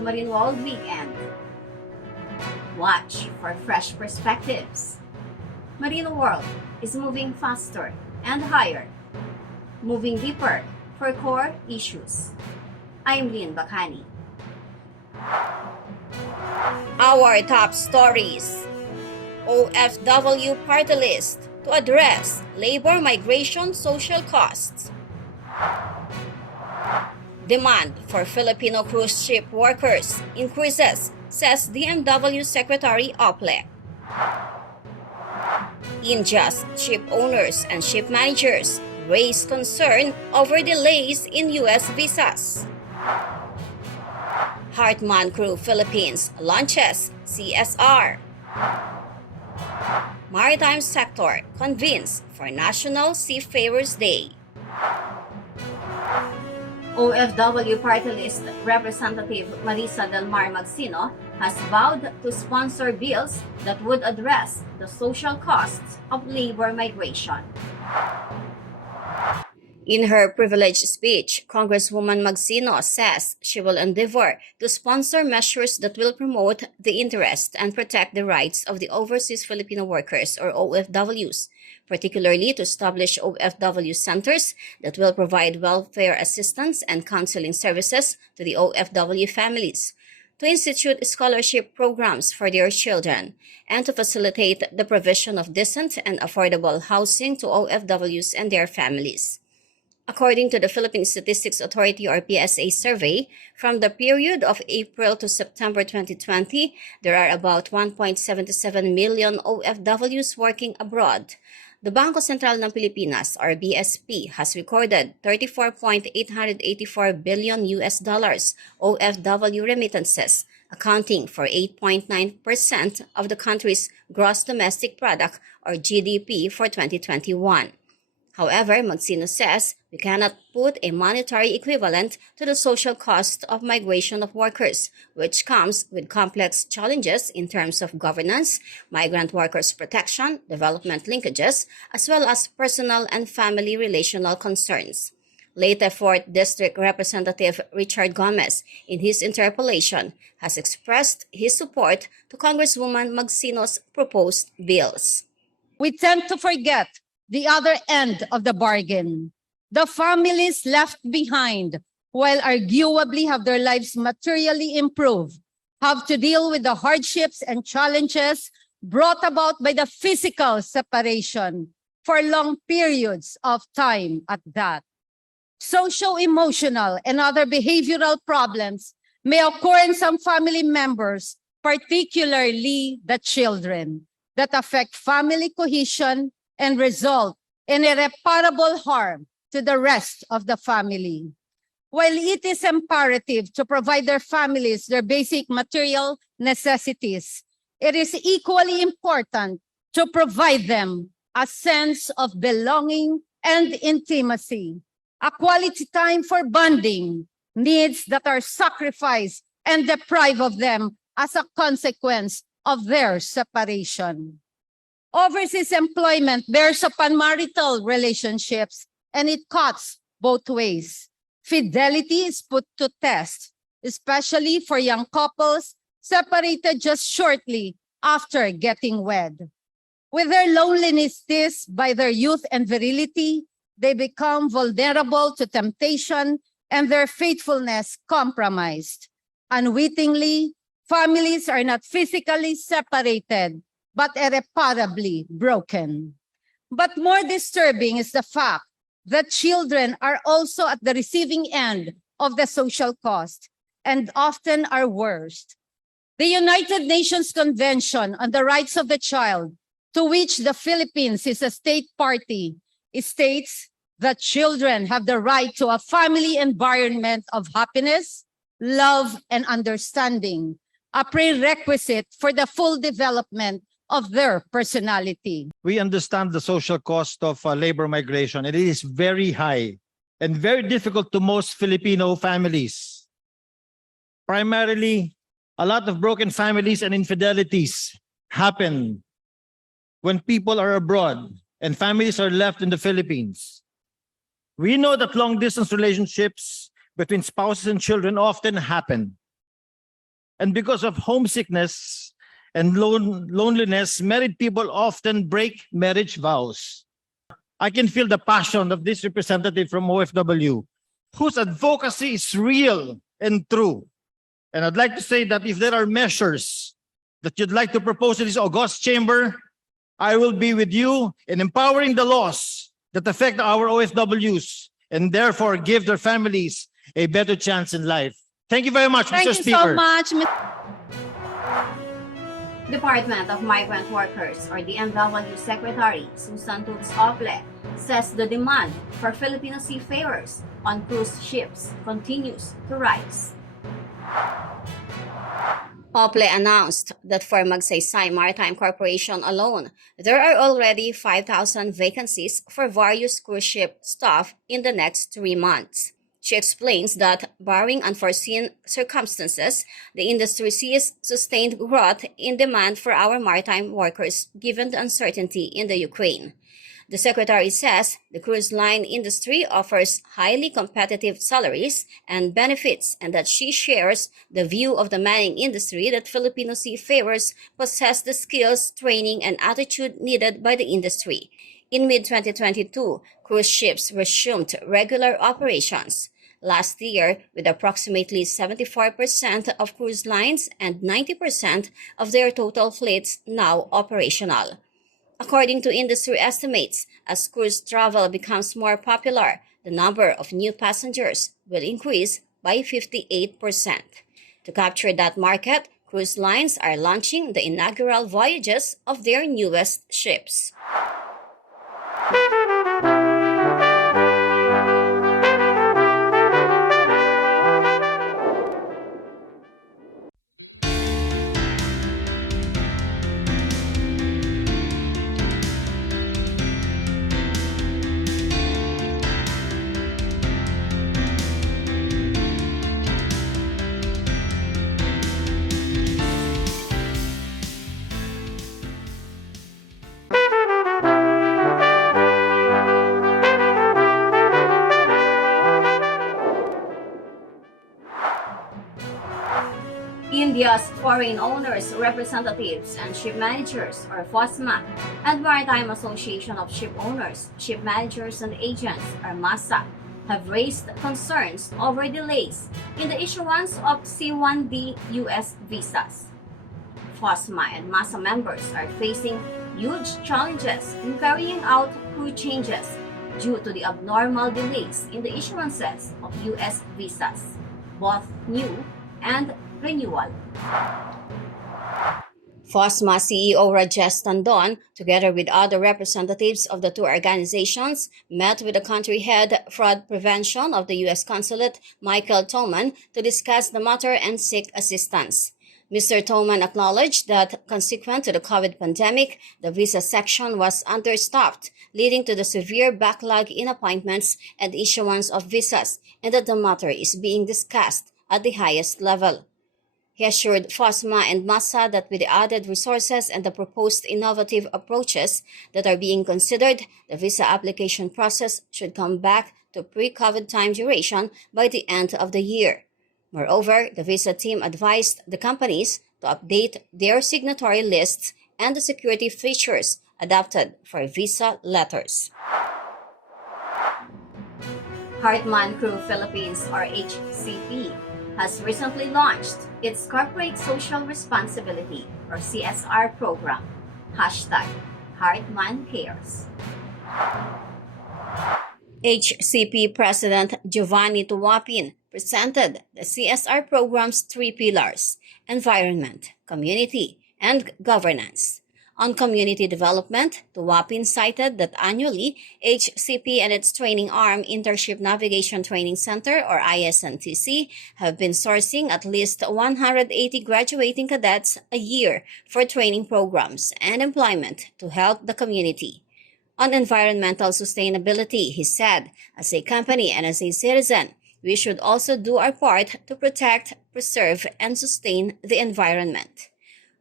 Marine World Weekend. Watch for fresh perspectives. Marino World is moving faster and higher, moving deeper for core issues. I'm Lynn Bacani. Our top stories. OFW Partylist to address labor migration social costs. Demand for Filipino cruise ship workers increases, says DMW Secretary OPLE. India's ship owners and ship managers raise concern over delays in U.S. visas. HARTMANN crew Philippines launches CSR. Maritime sector convenes for National Seafarers Day. OFW Partylist Representative Marisa Del Mar Magsino has vowed to sponsor bills that would address the social costs of labor migration. In her privileged speech, Congresswoman Magsino says she will endeavor to sponsor measures that will promote the interest and protect the rights of the overseas Filipino workers, or OFWs, particularly to establish OFW centers that will provide welfare assistance and counseling services to the OFW families, to institute scholarship programs for their children, and to facilitate the provision of decent and affordable housing to OFWs and their families. According to the Philippine Statistics Authority or PSA survey, from the period of April to September 2020, there are about 1.77 million OFWs working abroad. The Bangko Sentral ng Pilipinas or BSP has recorded 34.884 billion US dollars OFW remittances, accounting for 8.9% of the country's gross domestic product or GDP for 2021. However, Magsino says we cannot put a monetary equivalent to the social cost of migration of workers, which comes with complex challenges in terms of governance, migrant workers' protection, development linkages, as well as personal and family relational concerns. Leyte 4th District Representative Richard Gomez, in his interpellation, has expressed his support to Congresswoman Magsino's proposed bills. We tend to forget the other end of the bargain. The families left behind, while arguably have their lives materially improved, have to deal with the hardships and challenges brought about by the physical separation for long periods of time at that. Socio-emotional and other behavioral problems may occur in some family members, particularly the children, that affect family cohesion and result in irreparable harm to the rest of the family. While it is imperative to provide their families their basic material necessities, it is equally important to provide them a sense of belonging and intimacy, a quality time for bonding, needs that are sacrificed and deprived of them as a consequence of their separation. Overseas employment bears upon marital relationships, and it cuts both ways. Fidelity is put to test, especially for young couples separated just shortly after getting wed. With their loneliness seized by their youth and virility, they become vulnerable to temptation and their faithfulness compromised. Unwittingly, families are not physically separated, but irreparably broken. But more disturbing is the fact that children are also at the receiving end of the social cost and often are worst. The United Nations Convention on the Rights of the Child, to which the Philippines is a state party, states that children have the right to a family environment of happiness, love, and understanding, a prerequisite for the full development of their personality. We understand the social cost of labor migration, and it is very high and very difficult to most Filipino families. Primarily, a lot of broken families and infidelities happen when people are abroad and families are left in the Philippines. We know that long-distance relationships between spouses and children often happen. And because of homesickness and loneliness, married people often break marriage vows. I can feel the passion of this representative from OFW, whose advocacy is real and true. And I'd like to say that if there are measures that you'd like to propose to this august chamber, I will be with you in empowering the laws that affect our OFWs and therefore give their families a better chance in life. Thank you very much, Thank Mr. you Speaker. so much, Department of Migrant Workers or DMW Secretary Susan Toots OPLE says the demand for Filipino seafarers on cruise ships continues to rise. OPLE announced that for Magsaysay Maritime Corporation alone, there are already 5,000 vacancies for various cruise ship staff in the next 3 months. She explains that, barring unforeseen circumstances, the industry sees sustained growth in demand for our maritime workers given the uncertainty in the Ukraine. The secretary says the cruise line industry offers highly competitive salaries and benefits, and that she shares the view of the manning industry that Filipino seafarers possess the skills, training, and attitude needed by the industry. In mid-2022, cruise ships resumed regular operations. Last year, with approximately 74% of cruise lines and 90% of their total fleets now operational. According to industry estimates, as cruise travel becomes more popular, the number of new passengers will increase by 58%. To capture that market, cruise lines are launching the inaugural voyages of their newest ships. India's Foreign Owners Representatives and Ship Managers, or FOSMA, and Maritime Association of Ship Owners, Ship Managers and Agents, or MASA, have raised concerns over delays in the issuance of C-1B U.S. visas. FOSMA and MASA members are facing huge challenges in carrying out crew changes due to the abnormal delays in the issuances of U.S. visas, both new and renewal. FOSMA CEO Rajesh Tandon, together with other representatives of the two organizations, met with the country head fraud prevention of the U.S. Consulate, Michael Toman, to discuss the matter and seek assistance. Mr. Toman acknowledged that, consequent to the COVID pandemic, the visa section was understaffed, leading to the severe backlog in appointments and issuance of visas, and that the matter is being discussed at the highest level. He assured FOSMA and MASA that with the added resources and the proposed innovative approaches that are being considered, the visa application process should come back to pre-COVID time duration by the end of the year. Moreover, the visa team advised the companies to update their signatory lists and the security features adapted for visa letters. HARTMANN Crew Philippines, or HCP, has recently launched its Corporate Social Responsibility, or CSR Program, #HARTMANNCares. HCP President Giovanni Tuwapin presented the CSR program's 3 pillars: environment, community, and governance. On community development, Tuwapin cited that annually, HCP and its training arm, Internship Navigation Training Center, or ISNTC, have been sourcing at least 180 graduating cadets a year for training programs and employment to help the community. On environmental sustainability, he said, as a company and as a citizen, we should also do our part to protect, preserve, and sustain the environment.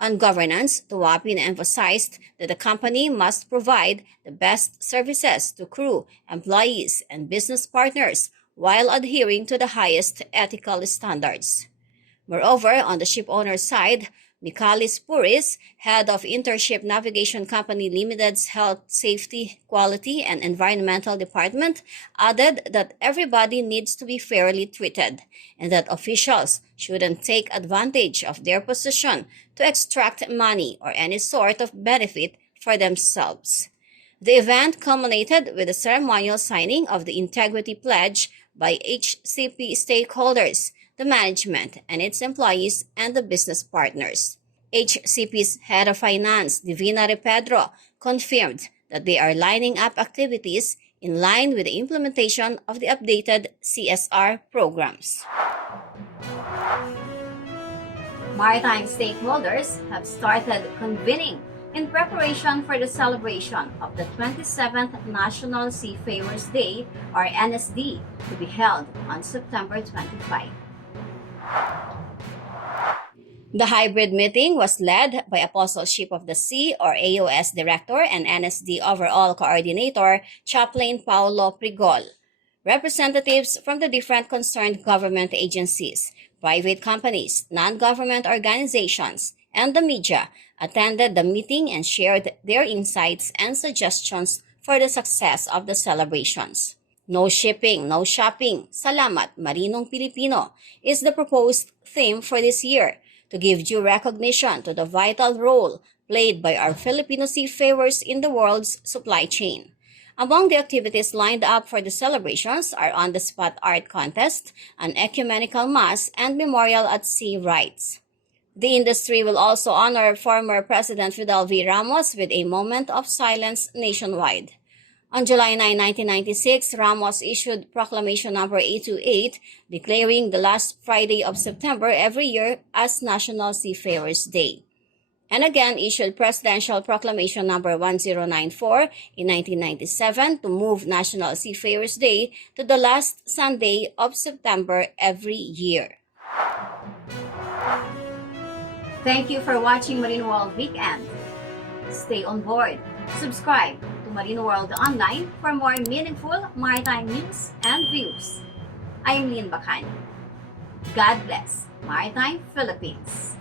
On governance, Tuwapin emphasized that the company must provide the best services to crew, employees, and business partners while adhering to the highest ethical standards. Moreover, on the shipowner side, Mikalis Puris, head of Intership Navigation Company Limited's Health, Safety, Quality, and Environmental Department, added that everybody needs to be fairly treated and that officials shouldn't take advantage of their position to extract money or any sort of benefit for themselves. The event culminated with the ceremonial signing of the Integrity Pledge by HCP stakeholders, the management and its employees, and the business partners. HCP's head of finance, Divina Repedro, confirmed that they are lining up activities in line with the implementation of the updated CSR programs. Maritime stakeholders have started convening in preparation for the celebration of the 27th National Seafarers Day, or NSD, to be held on September 25. The hybrid meeting was led by Apostleship of the Sea, or AOS Director, and NSD Overall Coordinator, Chaplain Paulo Prigol. Representatives from the different concerned government agencies, private companies, non-government organizations, and the media attended the meeting and shared their insights and suggestions for the success of the celebrations. No shipping, no shopping, salamat, Marinong Filipino is the proposed theme for this year to give due recognition to the vital role played by our Filipino seafarers in the world's supply chain. Among the activities lined up for the celebrations are on-the-spot art contest, an ecumenical mass, and memorial at sea rites. The industry will also honor former President Fidel V. Ramos with a moment of silence nationwide. On July 9, 1996, Ramos issued Proclamation No. 828 declaring the last Friday of September every year as National Seafarers Day, and again issued Presidential Proclamation No. 1094 in 1997 to move National Seafarers Day to the last Sunday of September every year. Thank you for watching Marino World Weekend. Stay on board. Subscribe to Marino World Online for more meaningful maritime news and views. I am Lynn Bacani. God bless Maritime Philippines.